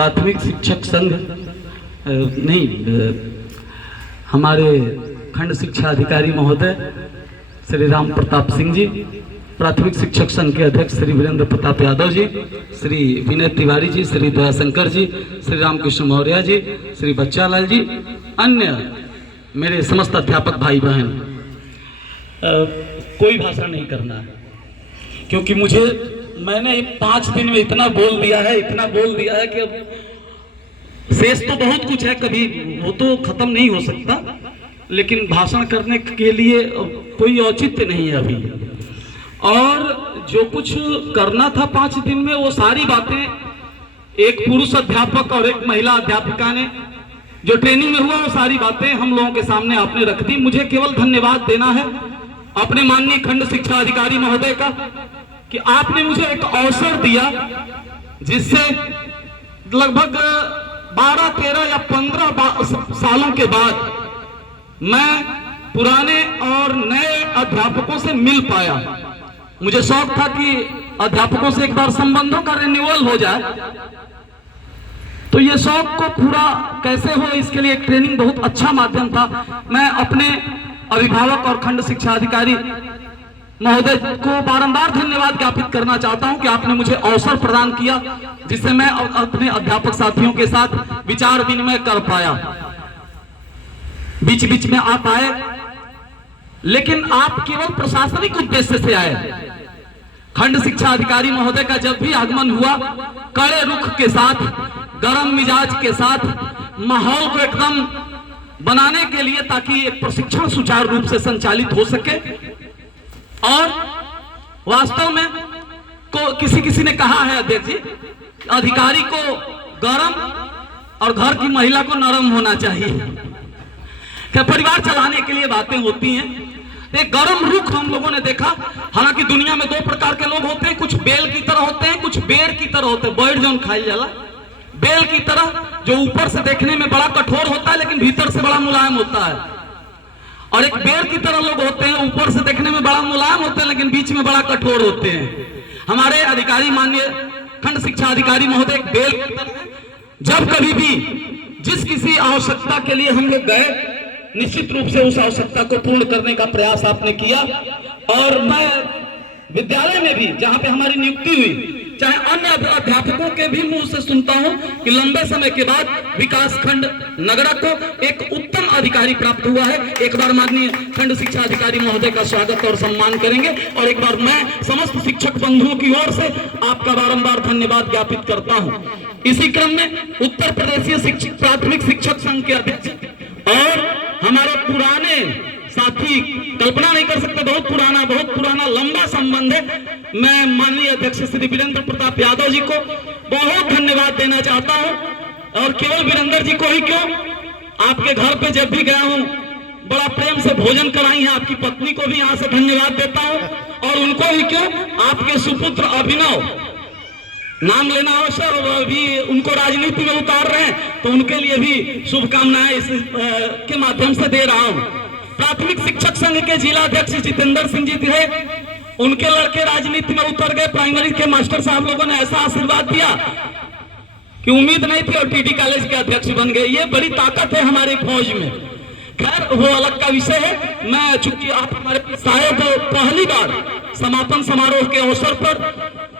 प्राथमिक शिक्षक संघ नहीं, हमारे खंड शिक्षा अधिकारी महोदय श्री राम प्रताप सिंह जी, प्राथमिक शिक्षक संघ के अध्यक्ष श्री वीरेंद्र प्रताप यादव जी, श्री विनय तिवारी जी, श्री दयाशंकर जी, श्री रामकृष्ण मौर्य जी, श्री बच्चालाल जी, अन्य मेरे समस्त अध्यापक भाई बहन, कोई भाषण नहीं करना है क्योंकि मैंने 5 दिन में इतना बोल दिया है कि अब शेष तो बहुत कुछ है, कभी वो तो खत्म नहीं हो सकता, लेकिन भाषण करने के लिए कोई औचित्य नहीं है अभी। और जो कुछ करना था 5 दिन में वो सारी बातें एक पुरुष अध्यापक और एक महिला अध्यापिका ने जो ट्रेनिंग में हुआ वो सारी बातें हम लोगों के सामने आपने रख दी। मुझे केवल धन्यवाद देना है अपने माननीय खंड शिक्षा अधिकारी महोदय का कि आपने मुझे एक अवसर दिया जिससे लगभग 12, 13 या 15 सालों के बाद मैं पुराने और नए अध्यापकों से मिल पाया। मुझे शौक था कि अध्यापकों से एक बार संबंधों का रिन्यूअल हो जाए, तो ये शौक को पूरा कैसे हो इसके लिए एक ट्रेनिंग बहुत अच्छा माध्यम था। मैं अपने अभिभावक और खंड शिक्षा अधिकारी महोदय को बारंबार धन्यवाद ज्ञापित करना चाहता हूं कि आपने मुझे अवसर प्रदान किया जिससे मैं अपने अध्यापक साथियों के साथ विचार विनिमय कर पाया, बीच बीच में आप आए, लेकिन आप केवल प्रशासनिक उद्देश्य से आए। खंड शिक्षा अधिकारी महोदय का जब भी आगमन हुआ कड़े रुख के साथ, गर्म मिजाज के साथ, माहौल को एकदम बनाने के लिए ताकि एक प्रशिक्षण सुचारू रूप से संचालित हो सके। और वास्तव में किसी ने कहा है अध्यक्ष जी, अधिकारी को गरम और घर की महिला को नरम होना चाहिए। क्या परिवार चलाने के लिए बातें होती हैं। एक गरम रुख हम लोगों ने देखा। हालांकि दुनिया में 2 प्रकार के लोग होते हैं, कुछ बेल की तरह होते हैं, कुछ बेर की तरह होते हैं। बैठ जौन खाई जाला, बेल की तरह जो ऊपर से देखने में बड़ा कठोर होता है लेकिन भीतर से बड़ा मुलायम होता है, और एक बेर की तरह लोग होते हैं, ऊपर से देखने में बड़ा मुलायम होते हैं लेकिन बीच में बड़ा कठोर होते हैं। हमारे अधिकारी माननीय खंड शिक्षा अधिकारी महोदय एक बेल की तरह है। जब कभी भी जिस किसी आवश्यकता के लिए हम लोग गए, निश्चित रूप से उस आवश्यकता को पूर्ण करने का प्रयास आपने किया। और मैं विद्यालय में भी जहां पे हमारी नियुक्ति हुई, चाहे अन्य अध्यापकों के भी मुंह से सुनता हूं कि लंबे समय के बाद विकास खंड नगरा को एक उत्तम अधिकारी प्राप्त हुआ है। एक बार माननीय खंड शिक्षा अधिकारी महोदय का स्वागत और सम्मान करेंगे, और एक बार मैं समस्त शिक्षक बंधुओं की ओर से आपका बारंबार धन्यवाद ज्ञापित करता हूं। इसी क्रम में उत्तर प्रदेशीय प्राथमिक शिक्षक संघ के अध्यक्ष और हमारे पुराने साथी, कल्पना नहीं कर सकते, बहुत पुराना लंबा संबंध है। मैं माननीय अध्यक्ष श्री वीरेंद्र प्रताप यादव जी को बहुत धन्यवाद देना चाहता हूं। और केवल वीरेंद्र जी को ही क्यों, आपके घर पे जब भी गया हूं बड़ा प्रेम से भोजन कराई है, आपकी पत्नी को भी यहां से धन्यवाद देता हूं। और उनको ही क्यों, आपके सुपुत्र अभिनव, नाम लेना आवश्यक, अभी उनको राजनीति में उतार रहे हैं तो उनके लिए भी शुभकामनाएं इस के माध्यम से दे रहा हूं। प्राथमिक शिक्षक संघ के जिला अध्यक्ष जितेंद्र सिंह जी थे, उनके लड़के राजनीति में उतर गए। प्राइमरी के मास्टर साहब लोगों ने ऐसा आशीर्वाद दिया कि उम्मीद नहीं थी, और टीटी कॉलेज के अध्यक्ष बन गए। ये बड़ी ताकत है हमारी फौज में। खैर वो अलग का विषय है। मैं चूंकि आप हमारे शायद पहली बार समापन समारोह के अवसर पर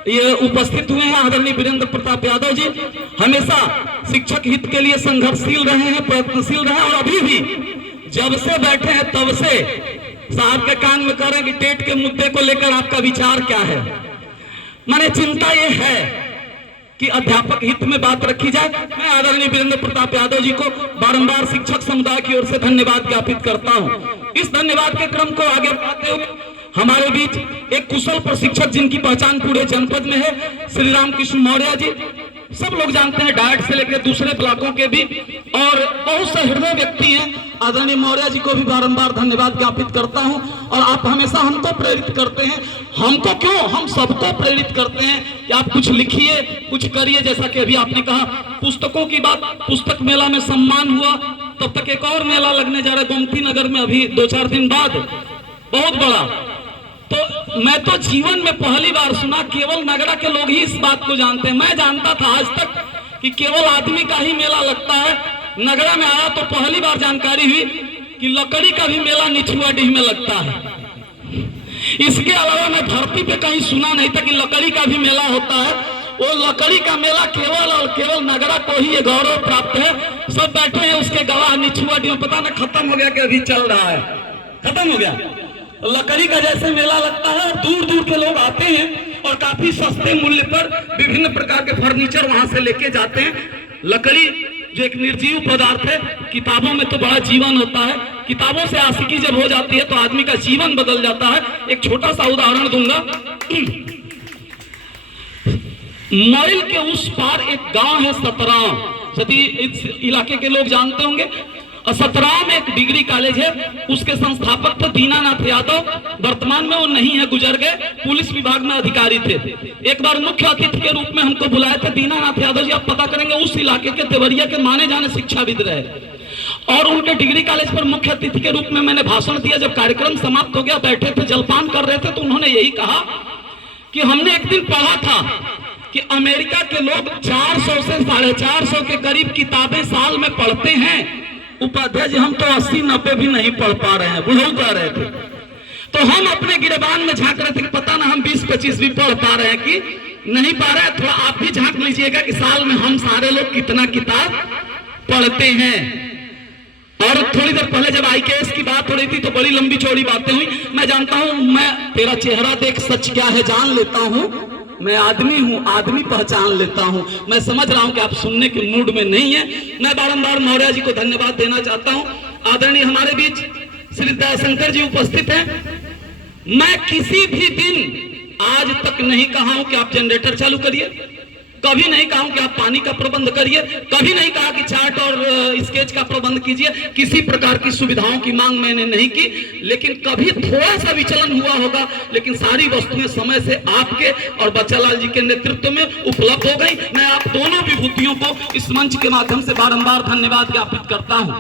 ये उपस्थित हुए हैं, आदरणीय वीरेंद्र प्रताप यादव जी हमेशा शिक्षक हित के लिए संघर्षशील रहे हैं, प्रयत्नशील रहे हैं, और अभी भी जब से बैठे हैं तब से साहब के कान में कह रहे हैं कि टेट के मुद्दे को लेकर आपका विचार क्या है। माने चिंता ये है कि अध्यापक हित में बात रखी जाए। मैं आदरणीय वीरेंद्र प्रताप यादव जी को बारंबार शिक्षक समुदाय की ओर से धन्यवाद ज्ञापित करता हूं। इस धन्यवाद के क्रम को आगे बढ़ाते हुए हमारे बीच एक कुशल प्रशिक्षक जिनकी पहचान पूरे जनपद में है, श्री रामकृष्ण मौर्य जी, सब लोग जानते हैं, डायट से लेकर दूसरे ब्लॉकों के भी, और बहुत से हृदय व्यक्ति हैं। आदरणीय मौर्य जी को भी बारंबार धन्यवाद ज्ञापित करता हूं। और आप हमेशा हमको प्रेरित करते हैं, हमको क्यों, हम सबको प्रेरित करते हैं कि आप कुछ लिखिए, कुछ करिए। जैसा कि अभी आपने कहा पुस्तकों की बात, पुस्तक मेला में सम्मान हुआ, तब तक एक और मेला लगने जा रहा है गोमती नगर में अभी 2-4 दिन बाद, बहुत बड़ा। तो मैं तो जीवन में पहली बार सुना, केवल नगरा के लोग ही इस बात को जानते हैं। मैं जानता था आज तक कि केवल आदमी का ही मेला लगता है। नगरा में आया तो पहली बार जानकारी हुई कि लकड़ी का भी मेला निछुआडीह में लगता है। इसके अलावा मैं धरती पे कहीं सुना नहीं था कि लकड़ी का भी मेला होता है। वो लकड़ी का मेला केवल और केवल नगरा को ही ये गौरव प्राप्त है। सब बैठे हैं उसके गवाह निछुआडीह में, पता ना खत्म हो गया कि अभी चल रहा है, खत्म हो गया। लकड़ी का जैसे मेला लगता है, दूर दूर के लोग आते हैं और काफी सस्ते मूल्य पर विभिन्न प्रकार के फर्नीचर वहां से लेके जाते हैं। लकड़ी जो एक निर्जीव पदार्थ है, किताबों में तो बड़ा जीवन होता है। किताबों से आशिकी जब हो जाती है तो आदमी का जीवन बदल जाता है। एक छोटा सा उदाहरण दूंगा। मैल के उस पार एक गांव है सतराम, सती इस इलाके के लोग जानते होंगे। सतराम एक डिग्री कॉलेज है, उसके संस्थापक थे दीनानाथ यादव। वर्तमान में वो नहीं है, गुजर गए। पुलिस विभाग में अधिकारी थे। एक बार मुख्य अतिथि के रूप में हमको बुलाए थे दीनानाथ यादव जी। आप पता करेंगे उस इलाके के देवरिया के माने जाने शिक्षाविद रहे और उनके डिग्री कॉलेज पर मुख्य अतिथि के रूप में मैंने भाषण दिया। जब कार्यक्रम समाप्त हो गया, बैठे थे, जलपान कर रहे थे, तो उन्होंने यही कहा कि हमने एक दिन पढ़ा था कि अमेरिका के लोग 400 से 450 के करीब किताबें साल में पढ़ते हैं। उपाध्याय जी हम तो 80-90 भी नहीं पढ़ पा रहे हैं, बुढ़ऊ कह रहे थे। तो हम अपने गिरबान में झांक रहे थे कि पता ना हम 20-25 भी पढ़ पा रहे हैं कि नहीं पा रहे हैं। थोड़ा आप भी झांक लीजिएगा कि साल में हम सारे लोग कितना किताब पढ़ते हैं। और थोड़ी देर पहले जब IKS की बात हो रही थी तो बड़ी लंबी चौड़ी बातें हुई। मैं जानता हूं, मैं तेरा चेहरा देख सच क्या है जान लेता हूं। मैं आदमी हूं, आदमी पहचान लेता हूं। मैं समझ रहा हूं कि आप सुनने के मूड में नहीं है। मैं बारंबार मौर्य जी को धन्यवाद देना चाहता हूं। आदरणीय हमारे बीच श्री दयाशंकर जी उपस्थित हैं। मैं किसी भी दिन आज तक नहीं कहा हूं कि आप जनरेटर चालू करिए, कभी नहीं कहा कि आप पानी का प्रबंध करिए, कभी नहीं कहा कि चार्ट और स्केच का प्रबंध कीजिए। किसी प्रकार की सुविधाओं की मांग मैंने नहीं की, लेकिन कभी थोड़ा सा विचलन हुआ होगा। लेकिन सारी वस्तुएं समय से आपके और बच्चालाल जी के नेतृत्व में उपलब्ध हो गई। मैं आप दोनों विभूतियों को इस मंच के माध्यम से बारंबार धन्यवाद ज्ञापित करता हूं।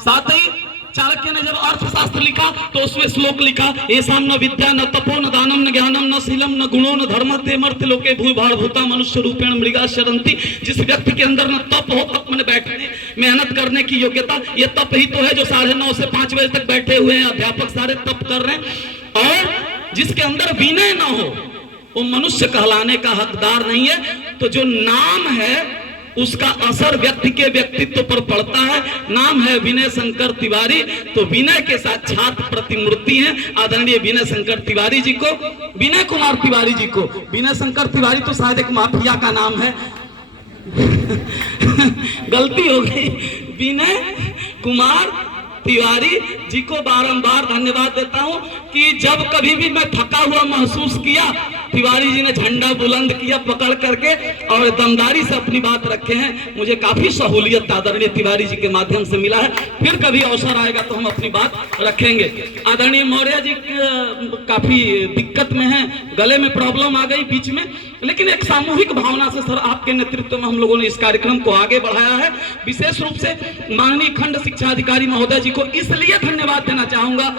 साथ ही चाणक्य ने जब अर्थशास्त्र लिखा तो उसमें श्लोक लिखा, एसाम न विद्या न तपो न दानम न ज्ञानम न शीलम न गुणो न धर्म ते मर्त्य लोके भूभार भूता मनुष्य रूपेण मृगा शरंती। जिस व्यक्ति के अंदर न तप हो, तप में बैठने मेहनत करने की योग्यता, ये तप ही तो है जो 9:30 से 5 बजे तक बैठे हुए हैं। अध्यापक सारे तप कर रहे हैं। और जिसके अंदर विनय न हो वो मनुष्य कहलाने का हकदार नहीं है। तो जो नाम है उसका असर व्यक्ति के व्यक्तित्व पर पड़ता है। नाम है विनय शंकर तिवारी, तो विनय के साक्षात प्रतिमूर्ति हैं आदरणीय विनय शंकर तिवारी जी को, विनय कुमार तिवारी जी को। विनय शंकर तिवारी तो शायद एक माफिया का नाम है गलती हो गई। विनय कुमार तिवारी जी को बारंबार धन्यवाद देता हूं कि जब कभी भी मैं थका हुआ महसूस किया, तिवारी जी ने झंडा बुलंद किया पकड़ करके और दमदारी से अपनी बात रखे हैं। मुझे काफी सहूलियत आदरणीय तिवारी जी के माध्यम से मिला है। फिर कभी अवसर आएगा तो हम अपनी बात रखेंगे। आदरणीय मौर्य जी काफी दिक्कत में हैं, गले में प्रॉब्लम आ गई बीच में, लेकिन एक सामूहिक भावना से सर आपके नेतृत्व में हम लोगों ने इस कार्यक्रम को आगे बढ़ाया है। विशेष रूप से माननीय खंड शिक्षा अधिकारी महोदय जी को इसलिए धन्यवाद देना चाहूंगा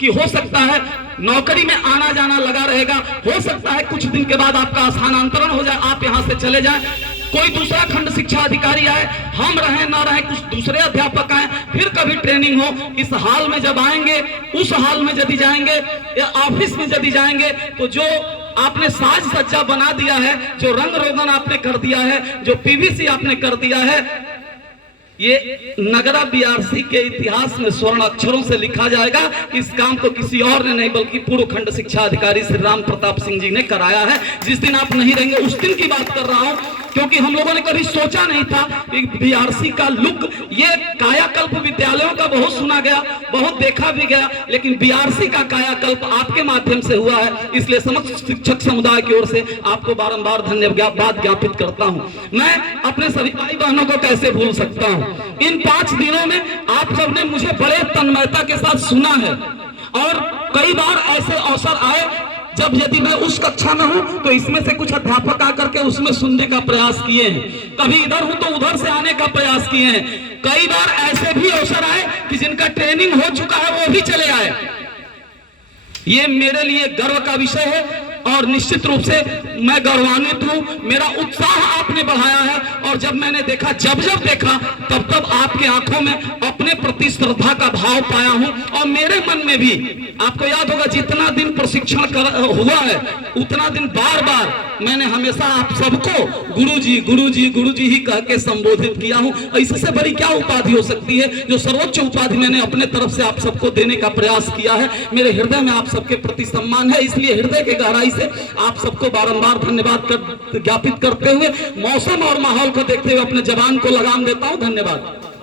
कि हो सकता है नौकरी में आना जाना लगा रहेगा, हो सकता है कुछ दिन के बाद आपका स्थानांतरण हो जाए, आप यहां से चले जाएं, कोई दूसरा खंड शिक्षा अधिकारी आए, हम रहे ना रहे, कुछ दूसरे अध्यापक आए, फिर कभी ट्रेनिंग हो। इस हाल में जब आएंगे, उस हाल में यदि जाएंगे या ऑफिस में यदि जाएंगे तो जो आपने साज सज्जा बना दिया है, जो रंग रोगन आपने कर दिया है, जो PVC आपने कर दिया है, ये नगरा BRC के इतिहास में स्वर्ण अक्षरों से लिखा जाएगा। इस काम को किसी और ने नहीं बल्कि पूर्व खंड शिक्षा अधिकारी श्री राम प्रताप सिंह जी ने कराया है। जिस दिन आप नहीं रहेंगे उस दिन की बात कर रहा हूं, क्योंकि हम लोगों ने कभी सोचा नहीं था कि BRC का लुक, ये कायाकल्प विद्यालयों का बहुत सुना गया, बहुत देखा भी गया, लेकिन BRC का कायाकल्प आपके माध्यम से हुआ है। इसलिए समस्त शिक्षक समुदाय की ओर से आपको बारंबार धन्यवाद ज्ञापित करता हूं। मैं अपने सभी भाई बहनों को कैसे भूल सकता हूं। इन 5 दिनों में आप सबने मुझे बड़े तन्मयता के साथ सुना है और कई बार ऐसे अवसर आए जब यदि मैं उस कक्षा में हूं तो इसमें से कुछ अध्यापक आकर के उसमें सुनने का प्रयास किए हैं, कभी इधर हूं तो उधर से आने का प्रयास किए हैं। कई बार ऐसे भी अवसर आए कि जिनका ट्रेनिंग हो चुका है वो भी चले आए। ये मेरे लिए गर्व का विषय है और निश्चित रूप से मैं गौरवान्वित हूं। मेरा उत्साह आपने बढ़ाया है और जब मैंने देखा, जब देखा तब आपके आंखों में अपने प्रति श्रद्धा का भाव पाया हूं। और मेरे मन में भी, आपको याद होगा, जितना दिन प्रशिक्षण हुआ है उतना दिन बार बार मैंने हमेशा आप सबको गुरुजी गुरुजी गुरुजी ही कह के संबोधित किया हूं। इससे बड़ी क्या उपाधि हो सकती है? जो सर्वोच्च उपाधि मैंने अपने तरफ से आप सबको देने का प्रयास किया है। मेरे हृदय में आप सबके प्रति सम्मान है, इसलिए हृदय के गहराई से आप सबको बारंबार धन्यवाद ज्ञापित करते हुए मौसम और माहौल को देखते हुए अपने जवान को लगाम देता हूं। धन्यवाद।